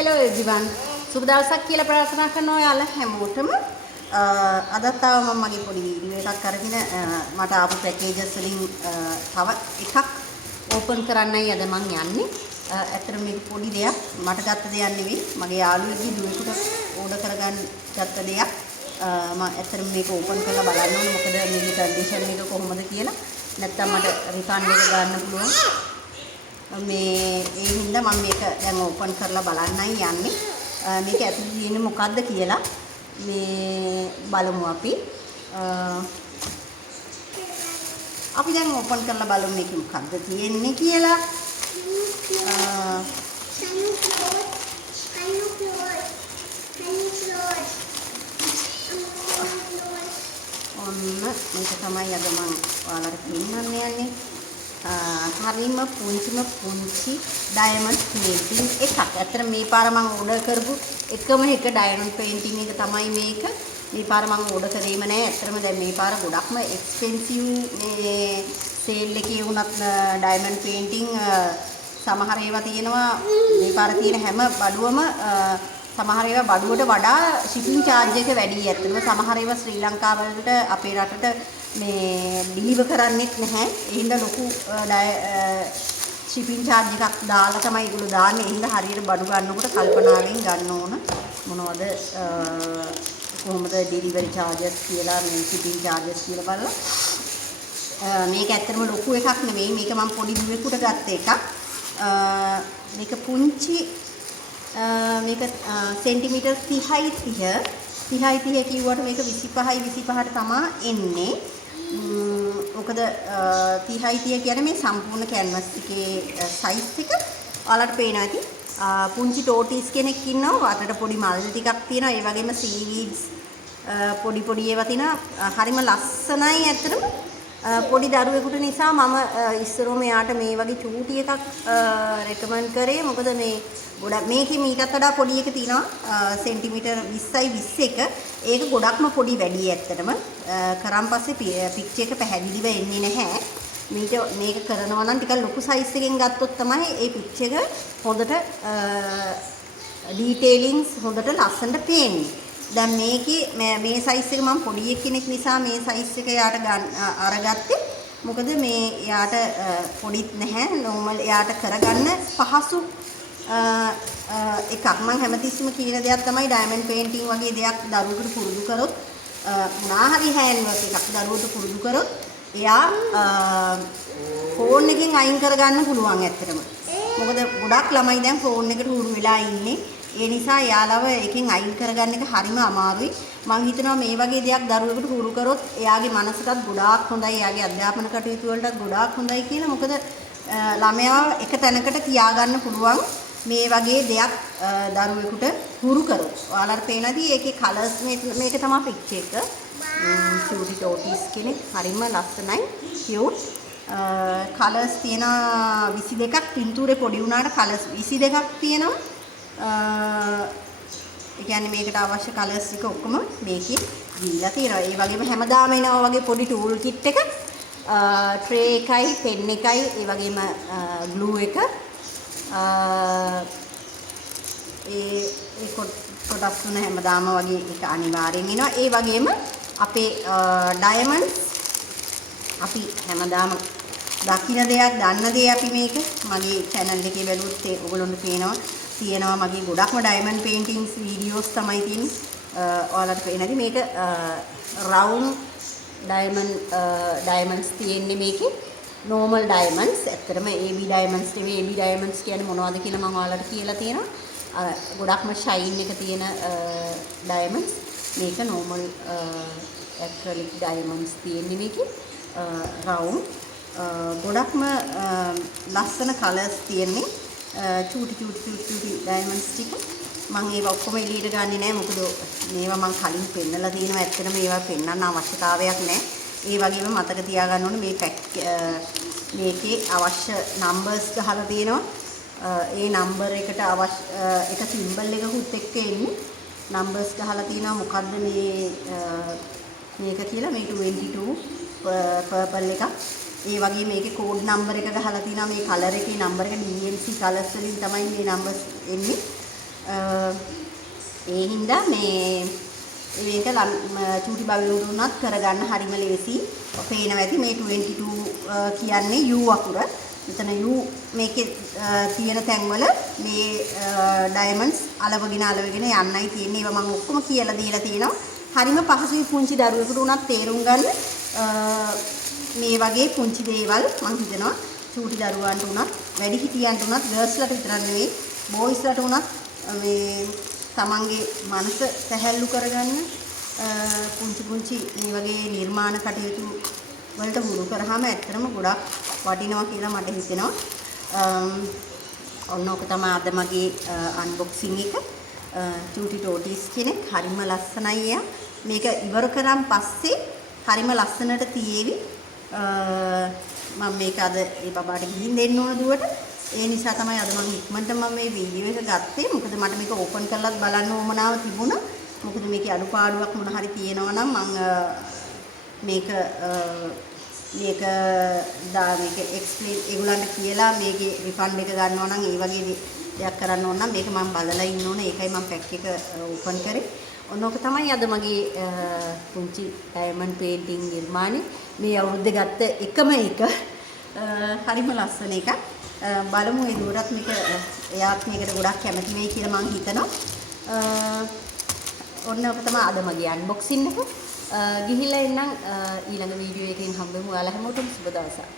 hello everyone. සුබ දවසක් කියලා ප්‍රාර්ථනා කරනවා ඔයාලා හැමෝටම. අදත් ආව මම මගේ පොඩි වීඩියෝ එකක් අරගෙන මට ආපු පැකේජස් වලින් තව එකක් ඕපන් කරන්නයි අද මම යන්නේ. ඇත්තටම මේක පොඩි දෙයක්. මට ගත්ත දෙයක් නෙවෙයි. මගේ යාළුවෙක්ගේ දුවෙකුට ඕඩර් කරගන්න ගත්ත දෙයක්. මම ඇත්තටම මේක ඕපන් කරලා බලන්න ඕනේ. මොකද මේකේ කන්ඩිෂන් එක කොහොමද කියලා. නැත්තම් මට රිෆන්ඩ් එක ගන්න පුළුවන්. මේ ඒ හින්දා මම මේක දැන් ඕපන් කරලා බලන්නයි යන්නේ. මේක ඇතුලේ තියෙන්නේ මොකද්ද කියලා මේ බලමු අපි. අපි දැන් ඕපන් කරලා බලමු මේක මොකද්ද තියෙන්නේ කියලා. ඔන්න මේක තමයි අද මම ඔයාලට පෙන්නන්න යන්නේ. හරිම පුංචි ඩයමන්ඩ් පේන්ටිං එකක්. ඇත්තට මේ පාර මම ඕඩර් කරපු එකම එක ඩයමන්ඩ් පේන්ටිං එක තමයි මේක. මේ පාර මම ඕඩර් කරේම නෑ. ඇත්තටම දැන් මේ පාර ගොඩක්ම එක්ස්පෙන්සිව් මේ සේල් එකේ වුණත් ඩයමන්ඩ් පේන්ටිං සමහර ඒවා තියෙනවා. මේ පාර තියෙන හැම බඩුවම සමහර ඒවා බඩුවට වඩා shipping charge එක වැඩි. ඇත්තටම සමහර ඒවා ශ්‍රී ලංකාවට අපේ රටට මේ ඩිලිවර් කරන්නෙත් නැහැ. ඒ හින්දා ලොකු shipping charge එකක් දාලා තමයි ඒගොල්ලෝ දාන්නේ. ඒ හින්දා හරියට බඩු ගන්නකොට කල්පනාවෙන් ගන්න ඕන. මොනවද කොහොමද ඩෙලිවරි charges කියලා මේ shipping charges කියලා බලලා. මේක ඇත්තටම ලොකු එකක් නෙවෙයි. මේක මම පොඩි දුවෙකුට ගත්ත එකක්. මේක පුංචි මේක සෙන්ටිමීටර් 30 කිව්වට මේක 25ට තමයි එන්නේ. මොකද 30 කියන්නේ මේ සම්පූර්ණ කැන්වස් එකේ සයිස් එක ඔයාලට පේනවා ඇති. පුංචි ටෝටිස් කෙනෙක් ඉන්නවා. වටට පොඩි මල් ටිකක් තියෙනවා. ඒ වගේම සීවීඩ්ස් පොඩි ඒවා තියෙනවා. හරිම ලස්සනයි ඇත්තටම. පොඩි දරුවෙකුට නිසා මම ඉස්සරෝම එයාට මේ වගේ චූටි එකක් රෙකමන්ඩ් කරේ. මොකද මේ ගොඩක් මේකේ මීටත් වඩා පොඩි එක තියෙනවා සෙන්ටිමීටර් 20යි 21. ඒක ගොඩක්ම පොඩි වැඩි ඇත්තටම. කරන් පස්සේ පික්චර් එක පැහැදිලිව එන්නේ නැහැ. මේක කරනවා නම් ටිකක් ලොකු සයිස් එකකින් ගත්තොත් තමයි ඒ පික්චර් එක හොඳට ඩීටේලින්ග්ස් හොඳට ලස්සනට පේන්නේ. දැන් මේකේ මේ සයිස් එක මම පොඩි කෙනෙක් නිසා මේ සයිස් එක යාට අරගත්තේ. මොකද මේ යාට පොඩිත් නැහැ. නෝමල් යාට කරගන්න පහසු එකක්. මම හැමතිස්සෙම කියන දෙයක් තමයි ඩයමන්ඩ් පේන්ටිං වගේ දෙයක් දරුවෙකුට පුරුදු කරොත් මොනාහරි හෑන්ඩ් වර්ක් එකක් දරුවෙකුට පුරුදු කරොත් එයා ෆෝන් එකෙන් අයින් කරගන්න පුළුවන් ඇත්තටම. මොකද ගොඩක් ළමයි දැන් ෆෝන් එකට හුරු වෙලා ඉන්නේ. ඒ නිසා යාළව එකෙන් අයින් කරගන්න එක හරිම අමාරුයි. මම හිතනවා මේ වගේ දෙයක් දරුවෙකුට හුරු කරොත් එයාගේ මනසටත් ගොඩාක් හොඳයි. එයාගේ අධ්‍යාපන කටයුතු වලටත් ගොඩාක් හොඳයි කියලා. මොකද ළමයා එක තැනකට තියාගන්න පුළුවන් මේ වගේ දෙයක් දරුවෙකුට හුරු කරොත්. ඔයාලට පේනදී ඒකේ කලර්ස් මේක තමයි පික්චර් එක. චූටි ටෝටිස් කෙනෙක් හරිම ලස්සනයි. කියුට්. කලර්ස් තියෙන 22ක්. පින්තූරේ පොඩි වුණාට කලර්ස් 22ක් තියෙනවා. ඒ කියන්නේ මේකට අවශ්‍ය කලර්ස් ටික ඔක්කොම මේකේ දීලා තියෙනවා. ඒ වගේම හැමදාම එනවා වගේ පොඩි ටූල් කිට් එක. ට්‍රේ එකයි, පෙන් එකයි, ඒ වගේම ග්ලූ එක. ඒ කොටස් තුන හැමදාම වගේ එක අනිවාර්යෙන් එනවා. ඒ වගේම අපේ ඩයමන්ඩ්ස් අපි හැමදාම දකින්න දෙයක්, දන්න දේ අපි මේක මගේ channel එකේ බැලුවොත් ඔයගොල්ලොන්ට තියෙනවා මගේ ගොඩක්ම ඩයමන්ඩ් පේන්ටිංග්ස් වීඩියෝස් තමයි තියෙන්නේ. ඔයාලට පේනදී මේක රවුන්ඩ් ඩයමන්ඩ්ස් තියෙන්නේ මේකේ. normal diamonds. ඇත්තටම AB diamonds නෙවෙයි. AB diamonds කියන්නේ මොනවද කියලා මම ඔයාලට කියලා තියෙනවා. ගොඩක්ම shine එක තියෙන diamonds. මේක normal acrylic diamonds තියෙන්නේ මේකේ. round ගොඩක්ම ලස්සන colors තියෙන්නේ. චූටි diamonds ටික. මම ඒවා ඔක්කොම එළියට ගන්නෙ නෑ. මොකද මේවා මම කලින් පෙන්නලා තියෙනවා. ඇත්තටම ඒවා පෙන්වන්න අවශ්‍යතාවයක් නෑ. ඒ වගේම මතක තියාගන්න ඕනේ මේකේ අවශ්‍ය නම්බර්ස් ගහලා තියෙනවා. ඒ නම්බර් එකට අවශ්‍ය එක සිම්බල් එකකුත් එක්ක එන්නේ. නම්බර්ස් ගහලා තියෙනවා මොකද්ද මේක කියලා. මේ 22 පර්පල් එක. ඒ වගේ මේකේ කෝඩ් නම්බර් එක ගහලා තිනවා මේ කලර් එකේ නම්බර් එක DMC කලර්ස් වලින් තමයි මේ නම්බර්ස් එන්නේ. ඒ හින්දා මේ මේක චූටි බබළුන්ට උනත් කරගන්න හරිම ලේසි. පේනවා ඇති මේ 22 කියන්නේ U අකුර. මෙතන U මේකේ තියෙන තැන්වල මේ ඩයමන්ඩ්ස් අලවගෙන යන්නයි තියෙන්නේ. ඒවා මම ඔක්කොම කියලා දීලා තියෙනවා. හරිම පහසුයි පුංචි දරුවෙකුට උනත් තේරුම් ගන්න. මේ වගේ පුංචි දේවල් මම හිතනවා චූටි දරුවන්ට උනත් වැඩිහිටියන්ට උනත් ගර්ල්ස්ලට විතරක් නෙවෙයි බෝයිස්ලට උනත් මේ තමන්ගේ මනස සැහැල්ලු කරගන්න පුංචි මේ වගේ නිර්මාණ කටයුතු වලට හුරු කරාම ඇත්තටම ගොඩක් වටිනවා කියලා මට හිතෙනවා. ඔන්න ඔක තමයි අද මගේ අන්බොක්සිං එක. චූටි ටෝටිස් කෙනෙක් හරිම ලස්සනයි එයා. මේක ඉවර කරන් පස්සේ හරිම ලස්සනට තියේවි. මම මේක අද ඒ බබාට ගිහින් දෙන්න ඕන දුවට. ඒ නිසා තමයි අද මම ඉක්මනට මේ වීඩියෝ එක ගත්තේ. මොකද මට මේක ඕපන් කරලත් බලන්න ඕමනාව තිබුණා. මොකද මේකේ අඩුපාඩුවක් මොන හරි තියෙනවා නම් මම මේක එක්ස්ප්ලේන් ඒගොල්ලන්ට කියලා මේකේ රිෆන්ඩ් එක ගන්නවා නම් ඒ වගේ දෙයක් කරන්න ඕන නම් මේක මම බලලා ඉන්න ඕනේ. ඒකයි මම පැක් එක ඕපන් කරේ. ඔන්න ඔක තමයි අද මගේ පුංචි ඩයමන්ඩ් පේන්ටිං නිර්මාණය. මේ අවුරුද්දේ ගත්ත එකම එක. හරිම ලස්සන එකක්. බලමු ඒ දුරටත් මේක එයාත් මේකට ගොඩක් කැමති වෙයි කියලා මම හිතනවා. ඔන්න ඔක තමයි අද මගේ අන්බොක්සින් එක. ගිහිල්ලා එන්නම් ඊළඟ වීඩියෝ එකකින් හම්බෙමු. ඔයාලා හැමෝටම සුබ දවසක්.